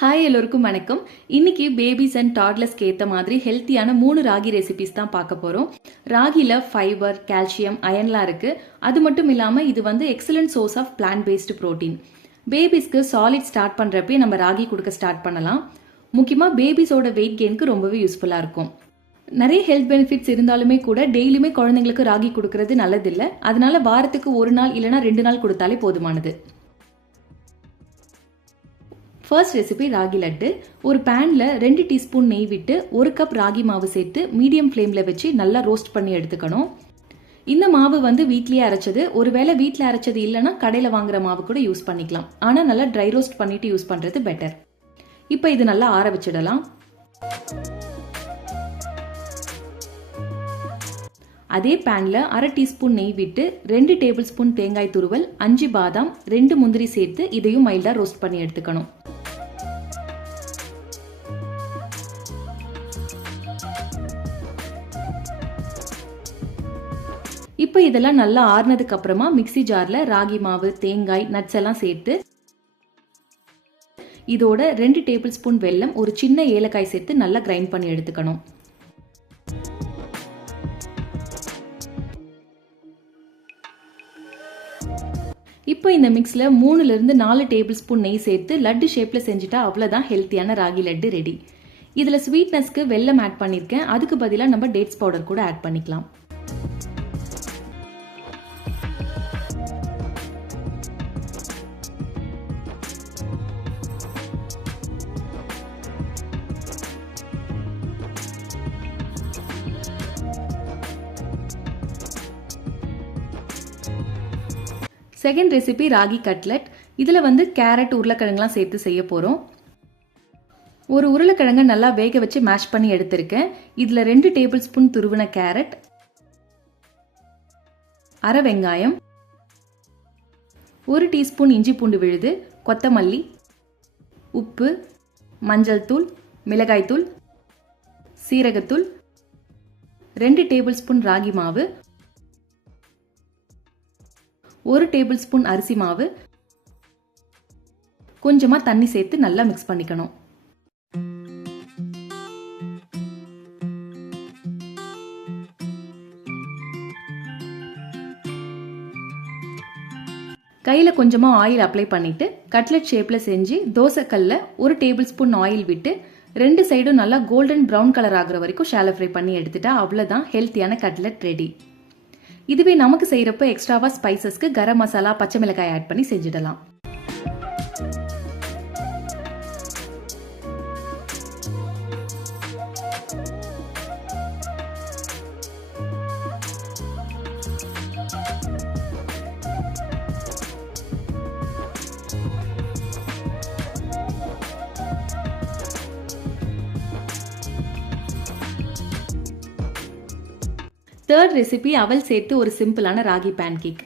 Hi எல்லோருக்கும் வணக்கம். இன்னைக்கு பேபிஸ் அண்ட் டாட்லர்ஸ்க்கு ஏற்ற மாதிரி ஹெல்த்தியான 3 ராகி ரெசிபிஸ் தான் பார்க்க போகிறோம். ராகியில் ஃபைபர், கால்சியம், அயன்லாம் இருக்குது. அது மட்டும் இல்லாமல் இது excellent source of plant based protein. பேபிஸ்க்கு சாலிட் ஸ்டார்ட் பண்ணுறப்பே நம்ம ராகி கொடுக்க ஸ்டார்ட் பண்ணலாம். முக்கியமாக பேபிஸோட வெயிட் கெயினுக்கு ரொம்பவே யூஸ்ஃபுல்லாக இருக்கும். நிறைய ஹெல்த் பெனிஃபிட்ஸ் இருந்தாலுமே கூட டெய்லியுமே குழந்தைங்களுக்கு ராகி கொடுக்கறது நல்லதில்லை. அதனால வாரத்துக்கு 1 நாள் இல்லைனா 2 நாள் கொடுத்தாலே போதுமானது. First recipe ragi laddu. ஒரு பேனில் 2 டீஸ்பூன் நெய் விட்டு 1 கப் ராகி மாவு சேர்த்து மீடியம் ஃப்ளேமில் வச்சு நல்லா ரோஸ்ட் பண்ணி எடுத்துக்கணும். இந்த மாவு வீட்லேயே அரைச்சது. ஒருவேளை வீட்டில் அரைச்சது இல்லைன்னா கடையில் வாங்குற மாவு கூட யூஸ் பண்ணிக்கலாம். ஆனால் நல்லா ட்ரை ரோஸ்ட் பண்ணிட்டு யூஸ் பண்ணுறது பெட்டர். இப்போ இது நல்லா ஆற வச்சிடலாம். அதே பேனில் 1/2 டீஸ்பூன் நெய் விட்டு 2 டேபிள் ஸ்பூன் தேங்காய் துருவல், 5 பாதாம், 2 முந்திரி சேர்த்து இதையும் மைல்டாக ரோஸ்ட் பண்ணி எடுத்துக்கணும். இப்போ இதெல்லாம் நல்லா ஆறுனதுக்கு அப்புறமா மிக்ஸி ஜாரில் ராகி மாவு, தேங்காய், நட்ஸ் எல்லாம் சேர்த்து இதோட 2 டேபிள் ஸ்பூன் வெல்லம், ஒரு சின்ன ஏலக்காய் சேர்த்து நல்லா கிரைண்ட் பண்ணி எடுத்துக்கணும். இப்போ இந்த மிக்ஸில் 3லிருந்து 4 டேபிள் ஸ்பூன் நெய் சேர்த்து லட்டு ஷேப்பில் செஞ்சுட்டா அவ்வளோதான் ஹெல்த்தியான ராகி லட்டு ரெடி. இதில் ஸ்வீட்னஸ்க்கு வெல்லம் ஆட் பண்ணியிருக்கேன். அதுக்கு பதிலாக நம்ம டேட்ஸ் பவுடர் கூட ஆட் பண்ணிக்கலாம். Second recipe ragi cutlet. இதில் கேரட், உருளைக்கிழங்குலாம் சேர்த்து செய்ய போகிறோம். ஒரு உருளைக்கிழங்கை நல்லா வேக வச்சு மேஷ் பண்ணி எடுத்திருக்கேன். இதில் 2 டேபிள் ஸ்பூன் துருவின கேரட், 1/2 வெங்காயம், 1 டீஸ்பூன் இஞ்சி பூண்டு விழுது, கொத்தமல்லி, உப்பு, மஞ்சள் தூள், மிளகாய்த்தூள், சீரகத்தூள், 2 டேபிள் ஸ்பூன் ராகி மாவு, 1 டேபிள் ஸ்பூன் அரிசி மாவு, கொஞ்சமாக தண்ணி சேர்த்து நல்லா மிக்ஸ் பண்ணிக்கணும். கையில் கொஞ்சமாக ஆயில் அப்ளை பண்ணிட்டு கட்லெட் ஷேப்பில் செஞ்சு தோசைக்கல்ல 1 டேபிள் ஸ்பூன் ஆயில் விட்டு 2 சைடும் நல்லா கோல்டன் ப்ரௌன் கலர் ஆகுற வரைக்கும் ஷாலோ ஃப்ரை பண்ணி எடுத்துட்டா அவ்வளோதான் ஹெல்த்தியான கட்லெட் ரெடி. இதுவே நமக்கு செய்யறப்ப எக்ஸ்ட்ராவா ஸ்பைசஸ்க்கு கரம் மசாலா, பச்சை மிளகாய் ஆட் பண்ணி செஞ்சிடலாம். தேர்ட் ரெசிபி அவல் சேர்த்து ஒரு சிம்பிளான ராகி பேன்கேக்.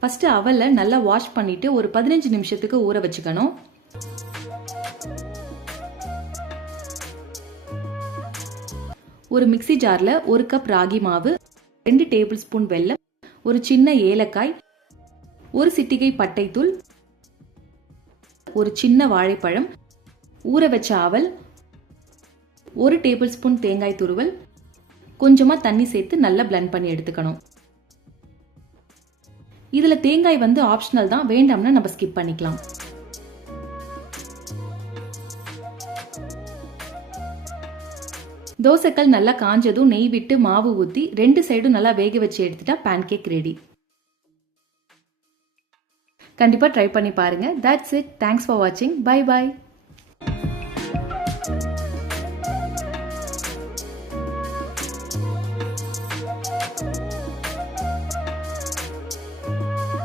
ஃபர்ஸ்ட் அவலை நல்லா வாஷ் பண்ணிட்டு ஒரு 15 நிமிஷத்துக்கு ஊற வச்சுக்கணும். ஒரு மிக்ஸி ஜார்ல 1 கப் ராகி மாவு, 2 டேபிள் ஸ்பூன் வெல்லம், ஒரு சின்ன ஏலக்காய், ஒரு சிட்டிகை பட்டைத்தூள், ஒரு சின்ன வாழைப்பழம், ஊற வச்ச அவல், 1 டேபிள் ஸ்பூன் தேங்காய் துருவல், கொஞ்சமாக தண்ணி சேர்த்து நல்லா பிளெண்ட் பண்ணி எடுத்துக்கணும். இதில் தேங்காய் ஆப்ஷனல் தான், வேண்டாம்னா நம்ம ஸ்கிப் பண்ணிக்கலாம். தோசைக்கல் நல்லா காஞ்சதும் நெய் விட்டு மாவு ஊற்றி 2 சைடும் நல்லா வேக வச்சு எடுத்துட்டா பேன்கேக் ரெடி. கண்டிப்பாக ட்ரை பண்ணி பாருங்க. That's it. தேங்க்ஸ் ஃபார் வாட்சிங். Bye bye.